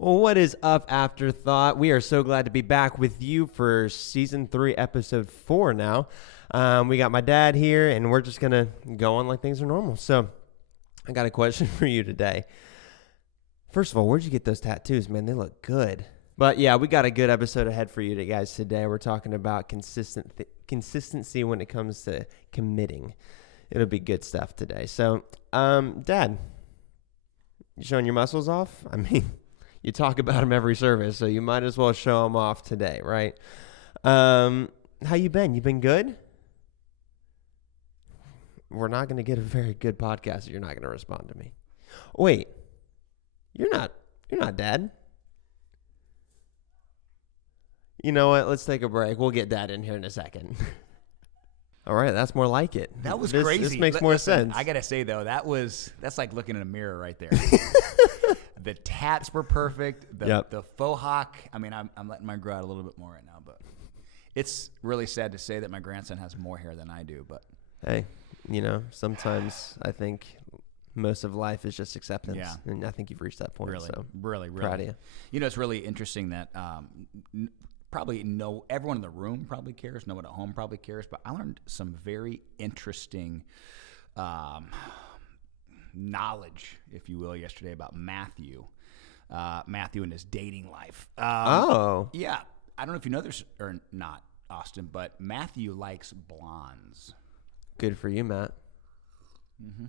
Well, what is up, Afterthought? We are so glad to be back with you for Season 3, Episode 4 now. We got my dad here, and we're just going to go on like things are normal. So, I got a question for you today. First of all, where'd you get those tattoos, man? They look good. But, yeah, we got a good episode ahead for you guys today. We're talking about consistency when it comes to committing. It'll be good stuff today. So, Dad, you showing your muscles off? I mean... You talk about them every service, so you might as well show them off today, right? How you been? You been good? We're not going to get a very good podcast if you're not going to respond to me. Wait, you're not Dad. You know what? Let's take a break. We'll get Dad in here in a second. All right, that's more like it. That was crazy. This makes more sense. I got to say, though, that's like looking in a mirror right there. The tats were perfect. The faux hawk. I mean, I'm letting mine grow out a little bit more right now, but it's really sad to say that my grandson has more hair than I do. But hey, sometimes I think most of life is just acceptance. Yeah. And I think you've reached that point. Really, so really proud of you. It's really interesting that everyone in the room probably cares. No one at home probably cares. But I learned some very interesting knowledge, if you will, yesterday about Matthew and his dating life. Yeah. I don't know if you know this or not, Austin, but Matthew likes blondes. Good for you, Matt. Mm-hmm.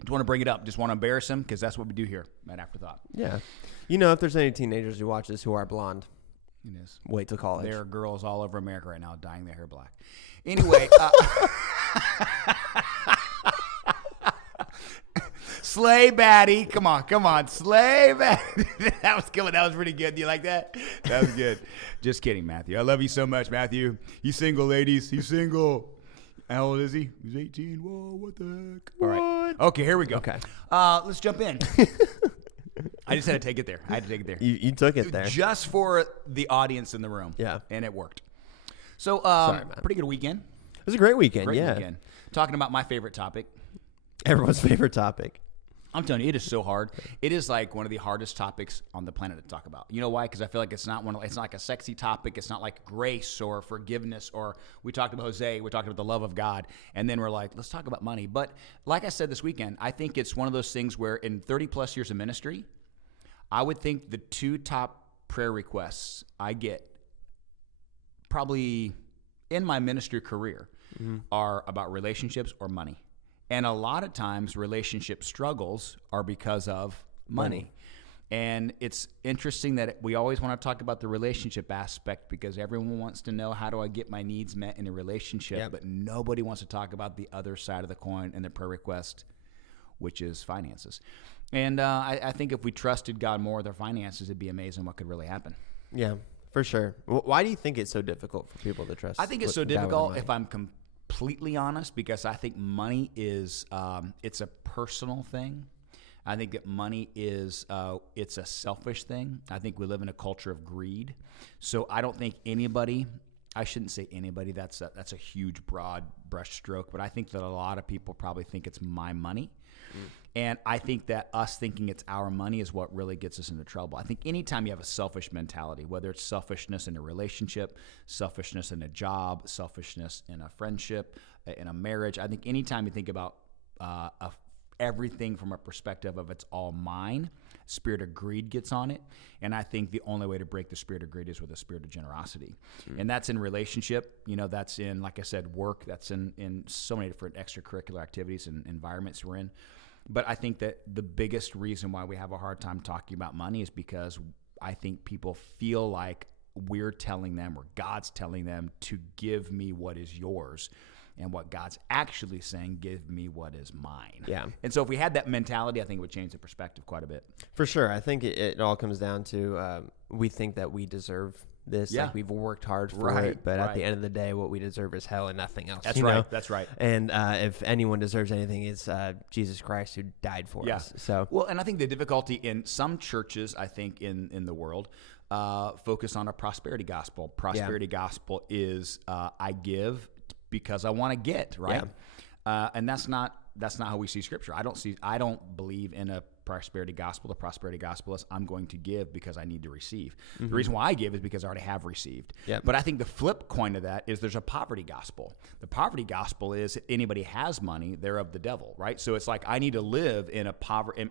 Just want to bring it up. Just want to embarrass him because that's what we do here at Afterthought. Yeah. If there's any teenagers who watch this who are blonde, wait till college. There are girls all over America right now dyeing their hair black. Anyway. Slay Batty. Come on. Slay Batty. That was good. That was pretty good. Do you like that? That was good. Just kidding, Matthew. I love you so much, Matthew. He's single, ladies. He's single. How old is he? He's 18. Whoa, what the heck? All right. Okay, here we go. Okay. Let's jump in. I just had to take it there. You took it there. Just for the audience in the room. Yeah. And it worked. So, Sorry, man. Pretty good weekend. It was a great weekend, Great weekend. Talking about my favorite topic. Everyone's favorite topic. I'm telling you, it is so hard. It is like one of the hardest topics on the planet to talk about. You know why? Because I feel like it's not like a sexy topic. It's not like grace or forgiveness, or we talked about Jose, we talked about the love of God, and then we're like, let's talk about money. But like I said this weekend, I think it's one of those things where in 30 plus years of ministry, I would think the two top prayer requests I get probably in my ministry career are about relationships or money. And a lot of times relationship struggles are because of money. And it's interesting that we always want to talk about the relationship aspect because everyone wants to know, how do I get my needs met in a relationship? Yep. But nobody wants to talk about the other side of the coin and the prayer request, which is finances. And I think if we trusted God more with our finances, it'd be amazing what could really happen. Yeah, for sure. Why do you think it's so difficult for people to trust? I think it's so difficult if I'm completely honest, because I think money is it's a personal thing. I think that money is it's a selfish thing. I think we live in a culture of greed. So I don't think anybody, I shouldn't say anybody, that's a huge broad brush stroke, but I think that a lot of people probably think it's my money. And I think that us thinking it's our money is what really gets us into trouble. I think anytime you have a selfish mentality, whether it's selfishness in a relationship, selfishness in a job, selfishness in a friendship, in a marriage, I think anytime you think about everything from a perspective of it's all mine, spirit of greed gets on it. And I think the only way to break the spirit of greed is with a spirit of generosity. And that's in relationship, that's in, like I said, work, that's in so many different extracurricular activities and environments we're in. But I think that the biggest reason why we have a hard time talking about money is because I think people feel like we're telling them, or God's telling them, to give me what is yours. And what God's actually saying, give me what is mine. Yeah. And so if we had that mentality, I think it would change the perspective quite a bit. For sure. I think it all comes down to we think that we deserve this. Yeah. Like we've worked hard for it. But at the end of the day, what we deserve is hell and nothing else. That's right. That's right. And if anyone deserves anything, it's Jesus Christ who died for us. So well, and I think the difficulty in some churches, I think in the world, focus on a prosperity gospel. Prosperity gospel is I give because I want to get, right? And that's not how we see Scripture. I don't believe in a prosperity gospel. The prosperity gospel is I'm going to give because I need to receive. The reason why I give is because I already have received. Yep. But I think the flip coin of that is there's a poverty gospel. The poverty gospel is if anybody has money, they're of the devil, right? So it's like I need to live in a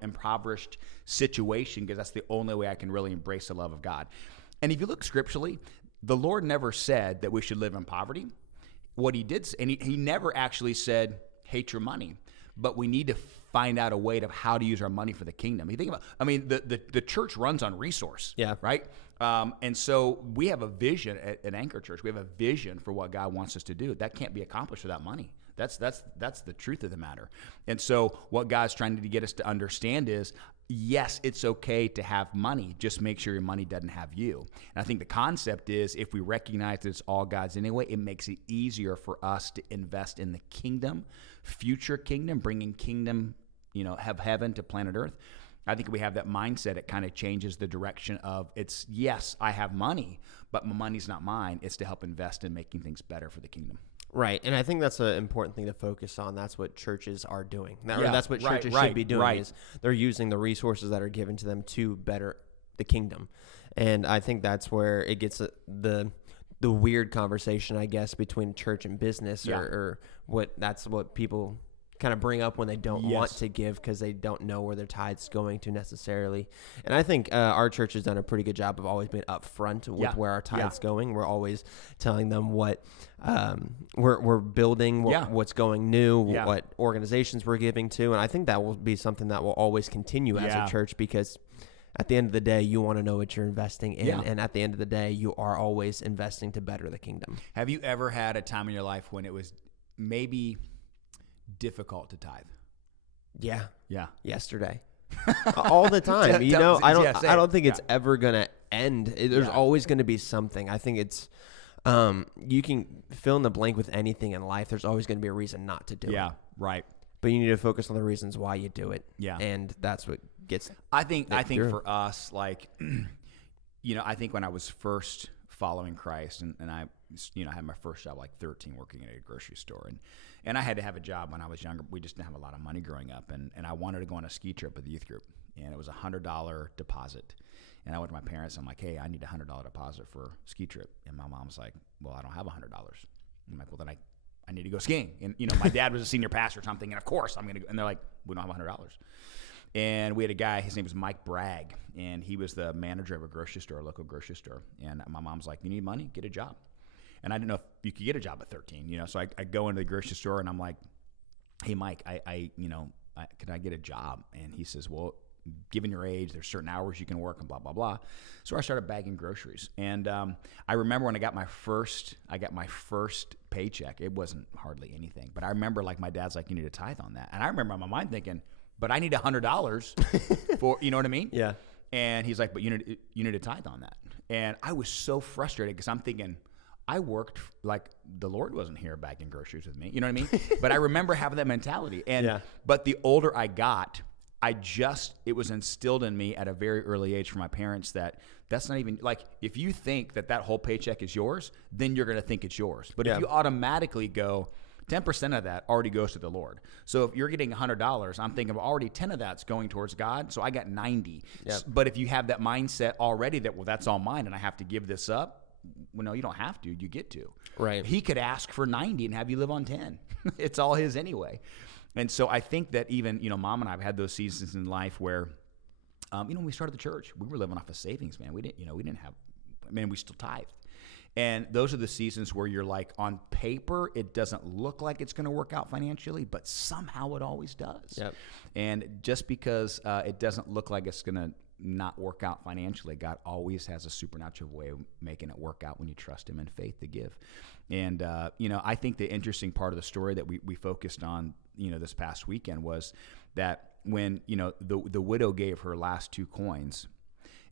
impoverished situation because that's the only way I can really embrace the love of God. And if you look scripturally, the Lord never said that we should live in poverty. What he did, and he never actually said, hate your money. But we need to find out a way to how to use our money for the kingdom. You think about, I mean, the church runs on resource, right? And so we have a vision at Anchor Church. We have a vision for what God wants us to do. That can't be accomplished without money. That's the truth of the matter. And so what God's trying to get us to understand is, yes, it's okay to have money. Just make sure your money doesn't have you. And I think the concept is if we recognize that it's all God's anyway, it makes it easier for us to invest in the kingdom, future kingdom, bringing kingdom, have heaven to planet Earth. I think if we have that mindset, it kind of changes the direction of it's, yes, I have money, but my money's not mine. It's to help invest in making things better for the kingdom. Right, and I think that's an important thing to focus on. That's what churches are doing. That's what churches should be doing is they're using the resources that are given to them to better the kingdom. And I think that's where it gets the weird conversation, I guess, between church and business or that's what people kind of bring up when they don't want to give because they don't know where their tithe's going to necessarily. And I think our church has done a pretty good job of always being upfront with where our tithe's going. We're always telling them what we're building, what's going new, what organizations we're giving to. And I think that will be something that will always continue as a church because at the end of the day, you want to know what you're investing in. Yeah. And at the end of the day, you are always investing to better the kingdom. Have you ever had a time in your life when it was maybe difficult to tithe? Yeah. Yesterday. All the time. I don't think it's ever going to end. There's always going to be something. I think it's you can fill in the blank with anything in life. There's always going to be a reason not to do it. Yeah, right. But you need to focus on the reasons why you do it. Yeah. And that's what gets I think for us, like, I think when I was first following Christ and I had my first job like 13 working at a grocery store and I had to have a job when I was younger. We just didn't have a lot of money growing up and I wanted to go on a ski trip with the youth group and it was $100 deposit. And I went to my parents and I'm like, hey, I need a $100 deposit for a ski trip. And my mom's like, well, I don't have $100. I'm like, well, then I need to go skiing. And, my dad was a senior pastor, so I'm thinking, of course I'm going to go. And they're like, we don't have $100. And we had a guy, his name was Mike Bragg, and he was the manager of a grocery store, a local grocery store. And my mom's like, you need money? Get a job. And I didn't know if you could get a job at 13, So I go into the grocery store and I'm like, hey, Mike, can I get a job? And he says, well, given your age, there's certain hours you can work and blah, blah, blah. So I started bagging groceries. And I remember when I got my first paycheck, it wasn't hardly anything. But I remember like my dad's like, you need a tithe on that. And I remember in my mind thinking, but I need $100 for, you know what I mean? Yeah. And he's like, but you need a tithe on that. And I was so frustrated because I'm thinking, I worked like the Lord wasn't here bagging groceries with me. You know what I mean? But I remember having that mentality. But the older I got, it was instilled in me at a very early age from my parents that's not even like, if you think that whole paycheck is yours, then you're going to think it's yours. But if you automatically go, 10% of that already goes to the Lord. So if you're getting $100, I'm thinking already 10 of that's going towards God. So I got 90. Yep. But if you have that mindset already that, well, that's all mine and I have to give this up. Well, no, you don't have to. You get to. Right. He could ask for 90 and have you live on 10. It's all his anyway. And so I think that even, Mom and I have had those seasons in life where, when we started the church, we were living off of savings, man. We didn't have, we still tithed. And those are the seasons where you're like, on paper, it doesn't look like it's going to work out financially, but somehow it always does. Yep. And just because it doesn't look like it's going to not work out financially, God always has a supernatural way of making it work out when you trust him in faith to give. And, I think the interesting part of the story that we focused on, this past weekend was that when, the widow gave her last 2 coins,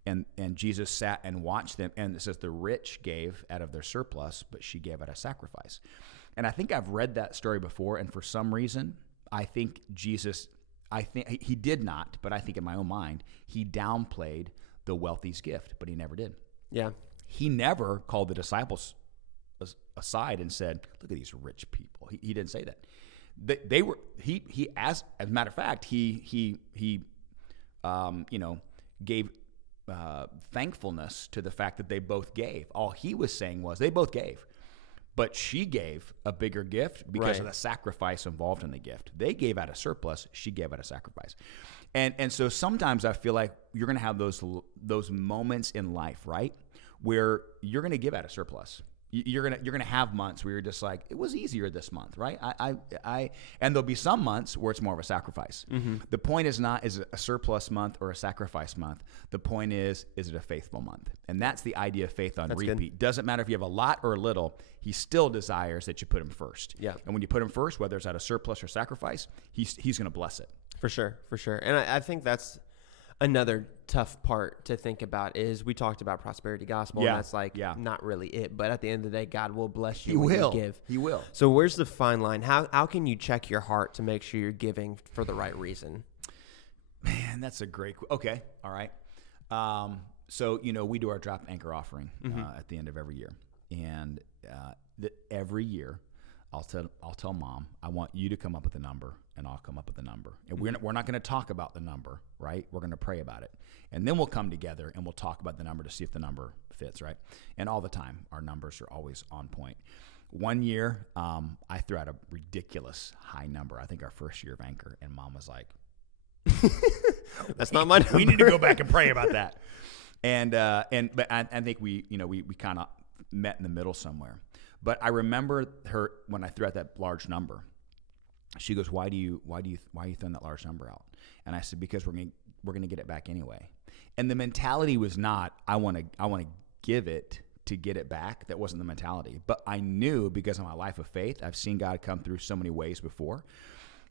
and Jesus sat and watched them, and it says the rich gave out of their surplus, but she gave out a sacrifice. And I think I've read that story before, and for some reason, I think he did not, but I think in my own mind, he downplayed the wealthy's gift, but he never did. Yeah. He never called the disciples aside and said, look at these rich people. He didn't say that. They were, as a matter of fact, he gave thankfulness to the fact that they both gave. All he was saying was they both gave. But she gave a bigger gift because of the sacrifice involved in the gift. They gave out a surplus. She gave out a sacrifice. And so sometimes I feel like you're going to have those moments in life, right, where you're going to give out a surplus. You're gonna have months where you're just like, it was easier this month, right? And there'll be some months where it's more of a sacrifice. Mm-hmm. The point is not, is it a surplus month or a sacrifice month? The point is it a faithful month? And that's the idea of faith on repeat. Good. Doesn't matter if you have a lot or a little, he still desires that you put him first. Yeah. And when you put him first, whether it's out of surplus or sacrifice, he's going to bless it. For sure. And I think that's another tough part to think about is we talked about prosperity gospel, and that's not really it. But at the end of the day, God will bless you when you give. He will. So where's the fine line? How can you check your heart to make sure you're giving for the right reason? Man, that's a great. Okay, all right. So we do our drop anchor offering at the end of every year, and every year I'll tell Mom, I want you to come up with a number, and I'll come up with a number. And we're not going to talk about the number, right? We're going to pray about it. And then we'll come together and we'll talk about the number to see if the number fits, right? And all the time, our numbers are always on point. One year, I threw out a ridiculous high number. I think our first year of Anchor, and Mom was like, "That's not my number. We need to go back and pray about that." But I think we kind of met in the middle somewhere. But I remember her when I threw out that large number. She goes, "Why are you throwing that large number out?" And I said, "Because we're gonna get it back anyway." And the mentality was not, I want to give it to get it back. That wasn't the mentality. But I knew, because of my life of faith, I've seen God come through so many ways before.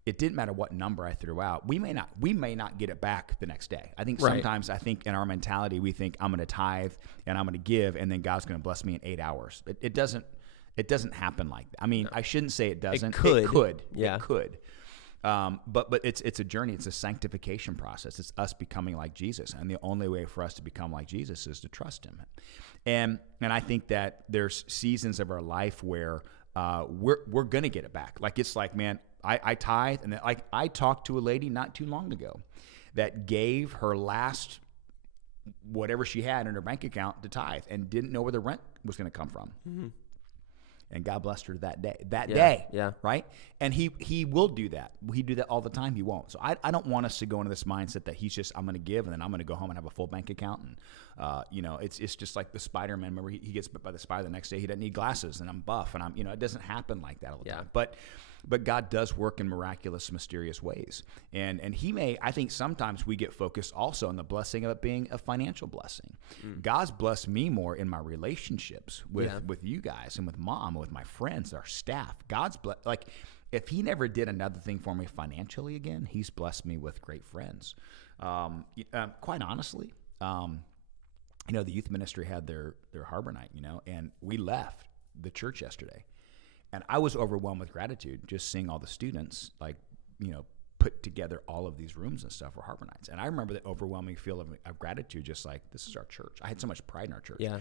It didn't matter what number I threw out. We may not get it back the next day. I think sometimes in our mentality we think I'm going to tithe and I'm going to give, and then God's going to bless me in 8 hours. It doesn't happen like that. I mean, I shouldn't say it doesn't. It could. Yeah. It could. But it's a journey. It's a sanctification process. It's us becoming like Jesus, and the only way for us to become like Jesus is to trust Him. And I think that there's seasons of our life where we're gonna get it back. Like it's like, man, I tithe, and like I talked to a lady not too long ago that gave her last whatever she had in her bank account to tithe, and didn't know where the rent was going to come from. Mm-hmm. And God blessed her that day. Yeah. Right. And he will do that. He do that all the time. He won't. So I don't want us to go into this mindset that he's just, I'm going to give and then I'm going to go home and have a full bank account. And, it's just like the Spider-Man. Remember, he gets bit by the spider the next day. He doesn't need glasses and I'm buff and it doesn't happen like that all the time. But God does work in miraculous, mysterious ways. And I think sometimes we get focused also on the blessing of it being a financial blessing. God's blessed me more in my relationships with you guys and with Mom, with my friends, our staff. God's blessed. Like, if He never did another thing for me financially again, He's blessed me with great friends. Quite honestly, the youth ministry had their harbor night, and we left the church yesterday. And I was overwhelmed with gratitude just seeing all the students, put together all of these rooms and stuff for Harbor Nights. And I remember the overwhelming feel of gratitude, just like, this is our church. I had so much pride in our church. Yeah.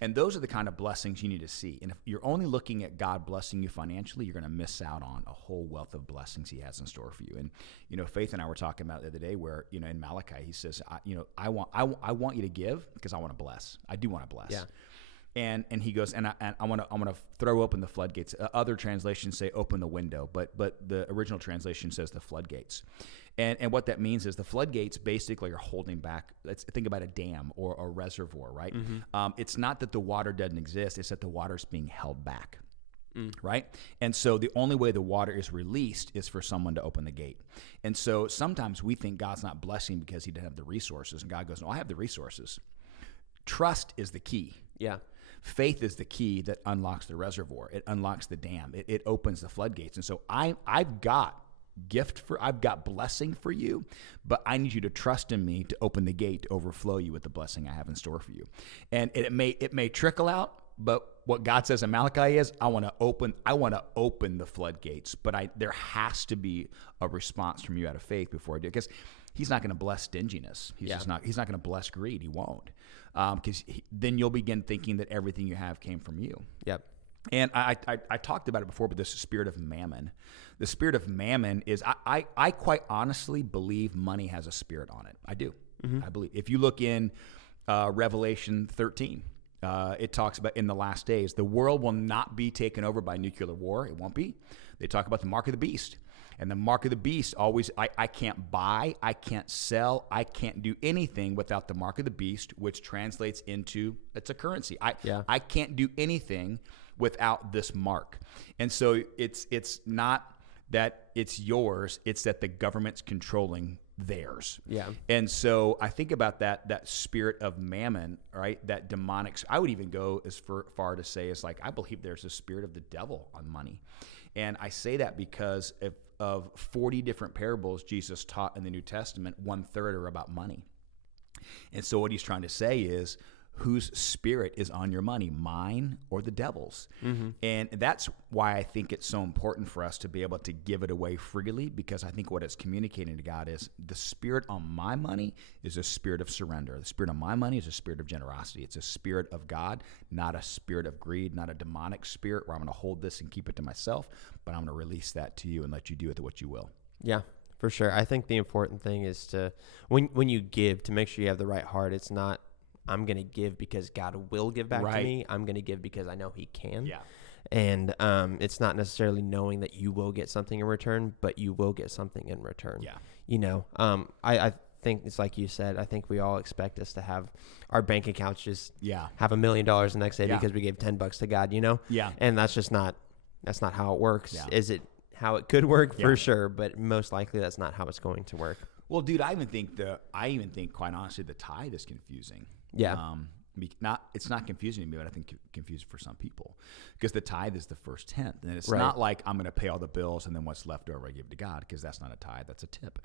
And those are the kind of blessings you need to see. And if you're only looking at God blessing you financially, you're going to miss out on a whole wealth of blessings He has in store for you. And, Faith and I were talking about the other day where, in Malachi, he says, I want you to give because I want to bless. I do want to bless. Yeah. And he goes, and I want to throw open the floodgates. Other translations say open the window, but the original translation says the floodgates. And what that means is the floodgates basically are holding back. Let's think about a dam or a reservoir, right? Mm-hmm. It's not that the water doesn't exist; it's that the water is being held back, right? And so the only way the water is released is for someone to open the gate. And so sometimes we think God's not blessing because He doesn't have the resources, and God goes, "No, I have the resources." Trust is the key. Yeah. Faith is the key that unlocks the reservoir. It unlocks the dam. It opens the floodgates. And so I've got blessing for you, but I need you to trust in me to open the gate to overflow you with the blessing I have in store for you. And it may trickle out, but what God says in Malachi is, I want to open the floodgates, but there has to be a response from you out of faith before I do it, because He's not going to bless stinginess. He's not going to bless greed. He won't. Because then you'll begin thinking that everything you have came from you. Yep. And I talked about it before, but this spirit of mammon. The spirit of mammon is, I quite honestly believe money has a spirit on it. I do. I believe. If you look in Revelation 13, it talks about in the last days, the world will not be taken over by nuclear war. It won't be. They talk about the mark of the beast. And the mark of the beast always, I can't buy, I can't sell, I can't do anything without the mark of the beast, which translates into, it's a currency. I can't do anything without this mark. And so it's not that it's yours, it's that the government's controlling theirs. Yeah. And so I think about that spirit of mammon, right? That demonic, I would even go as far to say is like, I believe there's a spirit of the devil on money. And I say that because of 40 different parables Jesus taught in the New Testament, 1/3 are about money. And so what he's trying to say is, whose spirit is on your money, mine or the devil's? And that's why I think it's so important for us to be able to give it away freely, because I think what it's communicating to God is the spirit on my money is a spirit of surrender. The spirit on my money is a spirit of generosity. It's a spirit of God, not a spirit of greed, not a demonic spirit where I'm going to hold this and keep it to myself, but I'm going to release that to you and let you do with it what you will. Yeah, for sure. I think the important thing is to, when you give, to make sure you have the right heart. It's not, I'm going to give because God will give back to me. I'm going to give because I know he can. Yeah. And it's not necessarily knowing that you will get something in return, but you will get something in return. Yeah. You know, I think it's like you said, I think we all expect us to have our bank accounts just have $1 million the next day because we gave $10 to God, you know? Yeah. And that's not how it works. Yeah. Is it how it could work? For sure. But most likely that's not how it's going to work. Well, dude, I even think quite honestly, the tithe is confusing. Yeah. It's not confusing to me, but I think confusing for some people, because the tithe is the first tenth, and it's Right. not like I'm going to pay all the bills and then what's left over I give to God, because that's not a tithe, that's a tip.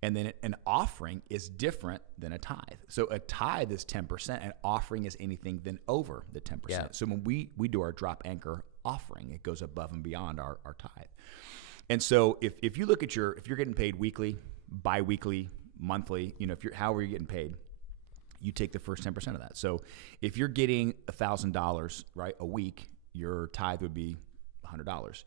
And then an offering is different than a tithe. So a tithe is 10%, and offering is anything then over the 10%. Yeah. So when we do our drop anchor offering, it goes above and beyond our tithe. And so if you look at if you're getting paid weekly, bi-weekly, monthly, however you're getting paid, you take the first 10% of that. So if you're getting $1,000, right, a week, your tithe would be $100.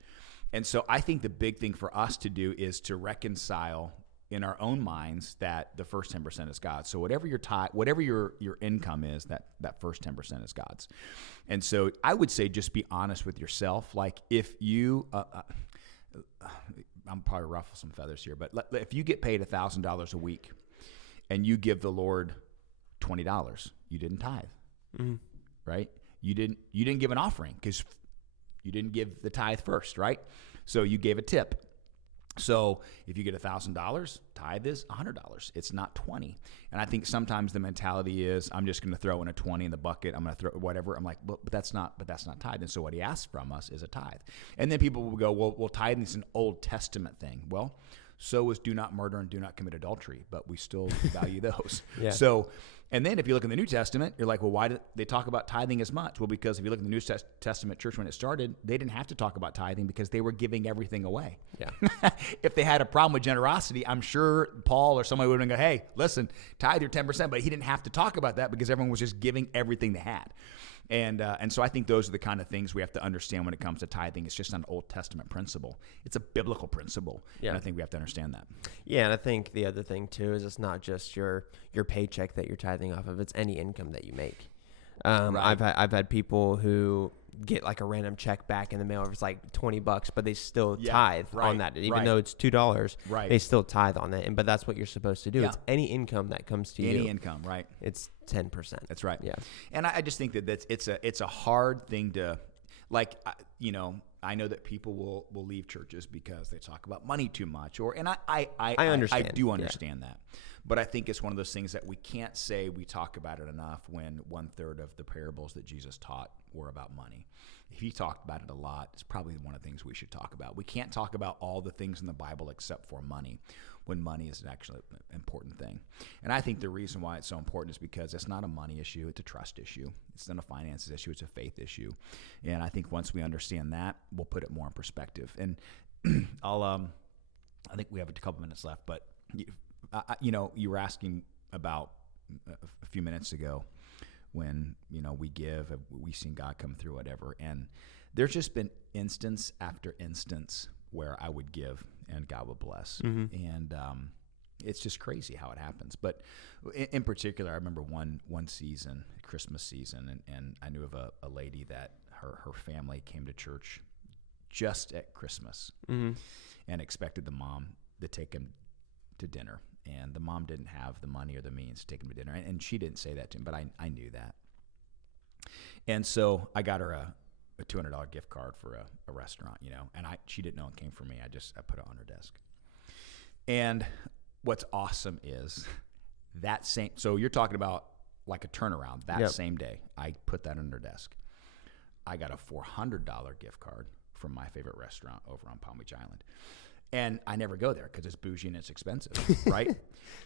And so I think the big thing for us to do is to reconcile in our own minds that the first 10% is God's. So whatever your tithe, whatever your income is, that first 10% is God's. And so I would say just be honest with yourself. Like if you, I'm probably ruffle some feathers here, but if you get paid $1,000 a week and you give the Lord $20, you didn't tithe, right? You didn't give an offering because you didn't give the tithe first, right? So you gave a tip. So if you get $1,000, tithe is $100. It's not 20. And I think sometimes the mentality is, I'm just going to throw in a 20 in the bucket. I'm going to throw whatever. I'm like, but that's not tithe. And so what he asks from us is a tithe. And then people will go, well, tithing is an Old Testament thing. Well, so is do not murder and do not commit adultery, but we still value those. Yeah. So, and then if you look in the New Testament, you're like, well, why did they talk about tithing as much? Well, because if you look in the New Testament church when it started, they didn't have to talk about tithing because they were giving everything away. Yeah. If they had a problem with generosity, I'm sure Paul or somebody would have go, hey, listen, tithe your 10%, but he didn't have to talk about that because everyone was just giving everything they had. And so I think those are the kind of things we have to understand when it comes to tithing. It's just not an Old Testament principle. It's a biblical principle. Yeah. And I think we have to understand that. Yeah, and I think the other thing too is it's not just your paycheck that you're tithing off of. It's any income that you make. Right. I've had people who get like a random check back in the mail. It's like $20, but they still tithe on that. Even though it's $2, they still tithe on that. But that's what you're supposed to do. Yeah. It's any income that comes to you. Any income, right? It's 10%. That's right. Yeah. And I just think that it's a hard thing to, like, I know that people will leave churches because they talk about money too much, and I understand. I do understand that. But I think it's one of those things that we can't say we talk about it enough when 1/3 of the parables that Jesus taught were about money. If he talked about it a lot, it's probably one of the things we should talk about. We can't talk about all the things in the Bible except for money, when money is actually an important thing. And I think the reason why it's so important is because it's not a money issue, it's a trust issue. It's not a finances issue, it's a faith issue. And I think once we understand that, we'll put it more in perspective. And I think we have a couple minutes left, but you were asking about a few minutes ago when, we give, we've seen God come through, whatever. And there's just been instance after instance where I would give and God would bless. And it's just crazy how it happens. But in particular, I remember one season, Christmas season, and I knew of a lady that her family came to church just at Christmas and expected the mom to take him to dinner. And the mom didn't have the money or the means to take him to dinner. And she didn't say that to him, but I knew that. And so I got her a $200 gift card for a restaurant, and she didn't know it came from me. I put it on her desk. And what's awesome is so you're talking about like a turnaround that same day. I put that on her desk. I got a $400 gift card from my favorite restaurant over on Palm Beach Island. And I never go there because it's bougie and it's expensive, right?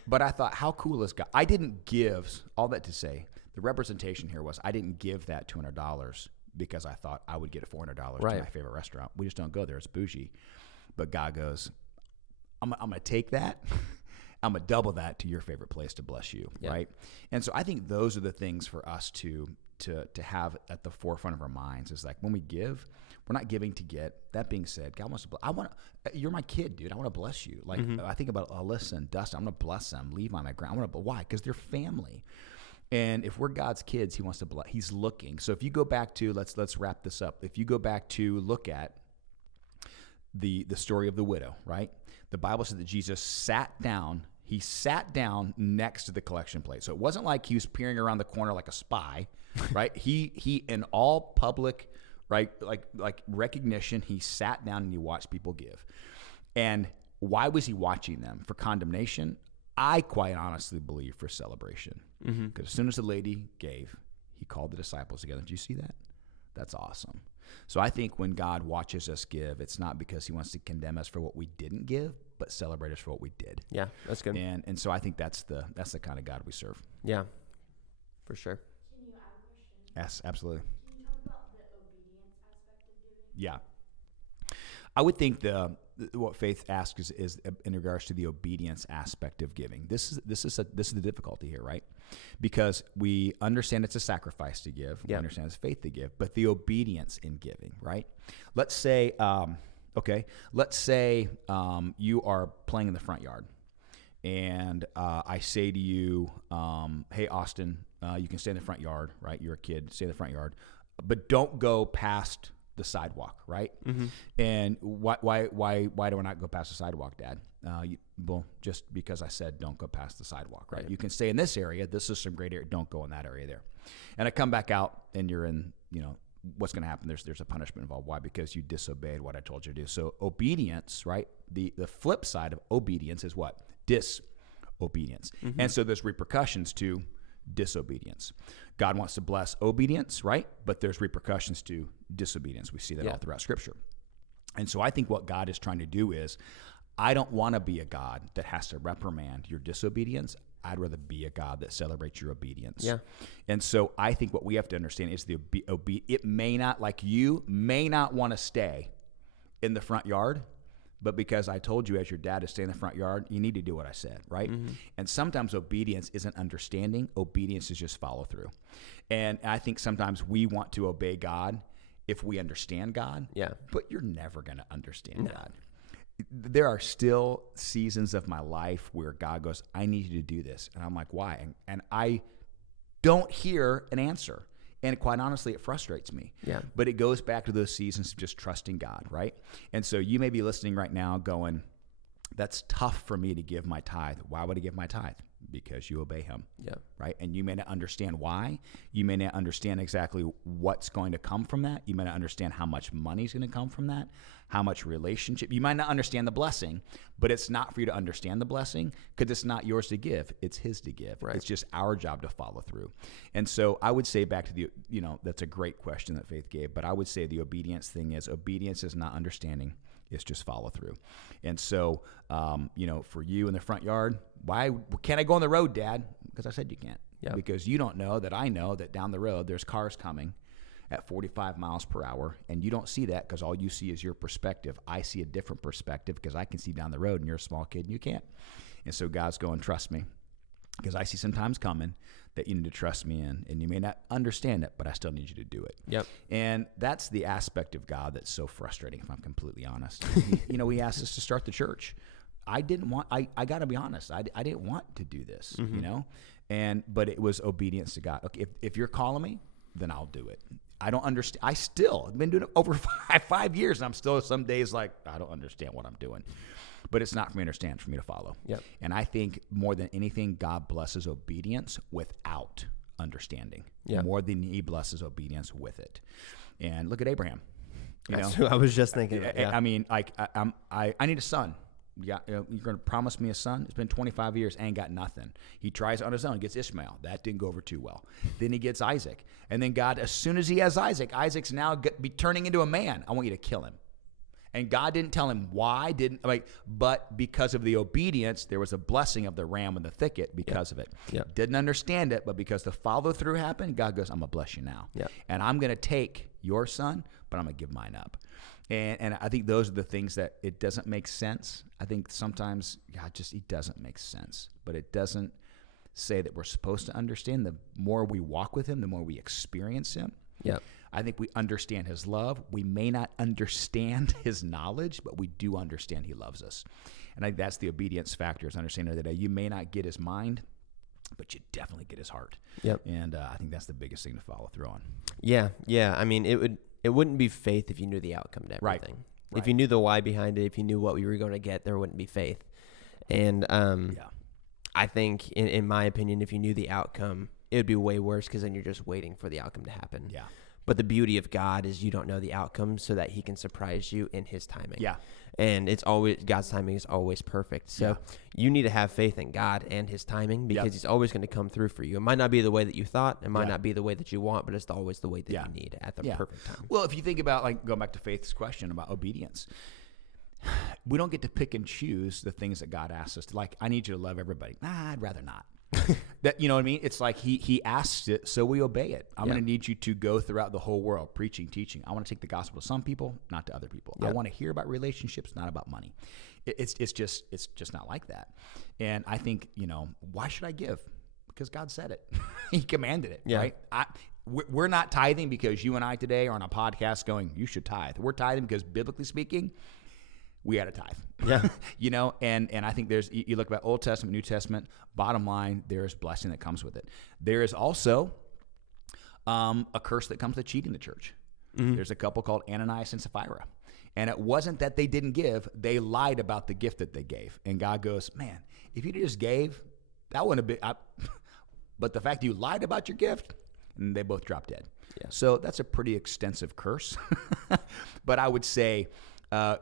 But I thought, how cool is God? I didn't give, all that to say, the representation here was I didn't give that $200 because I thought I would get $400 to my favorite restaurant. We just don't go there. It's bougie. But God goes, I'm going to take that. I'm going to double that to your favorite place to bless you, right? And so I think those are the things for us to have at the forefront of our minds is like when we give, we're not giving to get. That being said, God wants to bless. You're my kid, dude. I want to bless you. Like I think about Alyssa and Dustin. I'm going to bless them. Leave on my ground. Why? Because they're family. And if we're God's kids, He wants to bless. He's looking. So if you go back to let's wrap this up. If you go back to look at the story of the widow, right? The Bible said that Jesus sat down. He sat down next to the collection plate. So it wasn't like He was peering around the corner like a spy, right? He in all public, right, like recognition, He sat down and He watched people give. And why was He watching them? For condemnation? I quite honestly believe for celebration. Because as soon as the lady gave, He called the disciples together. Did you see that? That's awesome. So I think when God watches us give, it's not because He wants to condemn us for what we didn't give, but celebrate us for what we did. Yeah, that's good. And so I think that's the kind of God we serve. Yeah, for sure. Can you add a question? Yes, absolutely. Can you talk about the obedience aspect of giving? Yeah. I would think what Faith asks is in regards to the obedience aspect of giving. This is the difficulty here, right? Because we understand it's a sacrifice to give. We understand it's faith to give, but the obedience in giving, right? Let's say, you are playing in the front yard, and I say to you, "Hey, Austin, you can stay in the front yard, right? You're a kid, stay in the front yard, but don't go past the sidewalk, right?" And why do I not go past the sidewalk, Dad? Well, just because I said don't go past the sidewalk, right? You can stay in this area. This is some great area. Don't go in that area there. And I come back out, and you're in, what's going to happen? There's a punishment involved. Why? Because you disobeyed what I told you to do. So obedience, right? The flip side of obedience is what? Disobedience. And so there's repercussions to disobedience. God wants to bless obedience, right? But there's repercussions to disobedience. We see that all throughout Scripture. And so I think what God is trying to do is, I don't want to be a God that has to reprimand your disobedience. I'd rather be a God that celebrates your obedience. Yeah. And so I think what we have to understand is it may not, like you, may not want to stay in the front yard, but because I told you as your dad to stay in the front yard, you need to do what I said, right? And sometimes obedience isn't understanding. Obedience is just follow through. And I think sometimes we want to obey God if we understand God, but you're never going to understand God. There are still seasons of my life where God goes, I need you to do this. And I'm like, why? And I don't hear an answer. And quite honestly, it frustrates me. Yeah. But it goes back to those seasons of just trusting God, right? And so you may be listening right now going, that's tough for me to give my tithe. Why would I give my tithe? Because you obey Him. Yeah. Right? And you may not understand why. You may not understand exactly what's going to come from that. You may not understand how much money is going to come from that, how much relationship. You might not understand the blessing, but it's not for you to understand the blessing because it's not yours to give. It's His to give. Right. It's just our job to follow through. And so I would say back to that's a great question that Faith gave, but I would say the obedience thing is not understanding. It's just follow through. And so, for you in the front yard, why can't I go on the road, Dad? Because I said you can't. Yeah. Because you don't know that I know that down the road there's cars coming at 45 miles per hour, and you don't see that because all you see is your perspective. I see a different perspective because I can see down the road, and you're a small kid and you can't. And so God's going, trust me. because I see some times coming that you need to trust me in, and you may not understand it, but I still need you to do it. Yep. And that's the aspect of God that's so frustrating, if I'm completely honest. He asked us to start the church. I got to be honest. I didn't want to do this, but it was obedience to God. Okay, if you're calling me, then I'll do it. I don't understand. I still have been doing it over 5 years, and I'm still some days like, I don't understand what I'm doing. But it's not for me to understand, it's for me to follow. Yep. And I think more than anything, God blesses obedience without understanding. Yep. More than he blesses obedience with it. And look at Abraham. That's who I was just thinking about. Yeah. I mean, like, I need a son. You're going to promise me a son? It's been 25 years, ain't got nothing. He tries on his own, gets Ishmael. That didn't go over too well. Then he gets Isaac. And then God, as soon as he has Isaac, Isaac's now be turning into a man. I want you to kill him. And God didn't tell him why, but because of the obedience, there was a blessing of the ram in the thicket because of it. Yep. Didn't understand it, but because the follow-through happened, God goes, I'm going to bless you now. Yep. And I'm going to take your son, but I'm going to give mine up. And I think those are the things that it doesn't make sense. I think sometimes God he doesn't make sense, but it doesn't say that we're supposed to understand. The more we walk with him, the more we experience him. Yep. I think we understand his love. We may not understand his knowledge, but we do understand he loves us. And I think that's the obedience factor, is understanding that you may not get his mind, but you definitely get his heart. Yep. And I think that's the biggest thing to follow through on. Yeah. I mean, it wouldn't be faith if you knew the outcome to everything. Right. If you knew the why behind it, if you knew what we were going to get, there wouldn't be faith. And I think, in my opinion, if you knew the outcome, it would be way worse, because then you're just waiting for the outcome to happen. Yeah. But the beauty of God is you don't know the outcome, so that he can surprise you in his timing. Yeah. And God's timing is always perfect. So you need to have faith in God and his timing, because he's always going to come through for you. It might not be the way that you thought. It might not be the way that you want, but it's always the way that you need at the perfect time. Well, if you think about, like, going back to Faith's question about obedience, we don't get to pick and choose the things that God asks us to. Like, I need you to love everybody. I'd rather not. That, you know what I mean? It's like he asks it, so we obey it. I'm going to need you to go throughout the whole world preaching, teaching. I want to take the gospel to some people, not to other people. I want to hear about relationships, not about money. It's just not like that. And I think, why should I give? Because God said it. He commanded it, right? We're not tithing because you and I today are on a podcast going, you should tithe. We're tithing because, biblically speaking, we had a tithe. Yeah. And I think you look about Old Testament, New Testament, bottom line, there's blessing that comes with it. There is also a curse that comes to cheating the church. Mm-hmm. There's a couple called Ananias and Sapphira. And it wasn't that they didn't give, they lied about the gift that they gave. And God goes, man, if you just gave, that wouldn't have been, but the fact that you lied about your gift, and they both dropped dead. Yeah. So that's a pretty extensive curse. But I would say,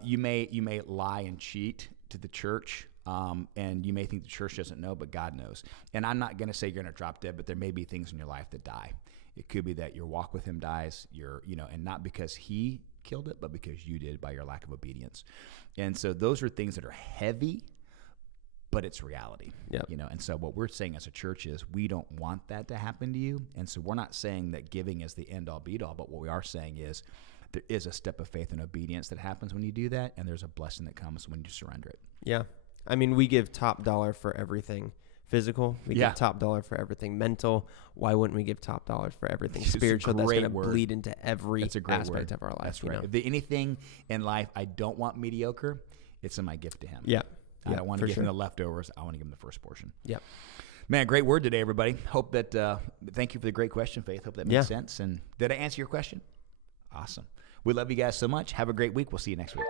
you may lie and cheat to the church, and you may think the church doesn't know, but God knows. And I'm not going to say you're going to drop dead, but there may be things in your life that die. It could be that your walk with him dies, and not because he killed it, but because you did by your lack of obedience. And so those are things that are heavy, but it's reality. Yep. And so what we're saying as a church is we don't want that to happen to you. And so we're not saying that giving is the end all be all, but what we are saying is there is a step of faith and obedience that happens when you do that, and there's a blessing that comes when you surrender it. Yeah. I mean, we give top dollar for everything physical. We give top dollar for everything mental. Why wouldn't we give top dollar for everything spiritual? That's going to bleed into every aspect of our life. That's right. If there's anything in life I don't want mediocre, it's in my gift to him. Yeah. I don't want to give him the leftovers. I want to give him the first portion. Yep. Man, great word today, everybody. Hope that, thank you for the great question, Faith. Hope that makes sense. And did I answer your question? Awesome. We love you guys so much. Have a great week. We'll see you next week.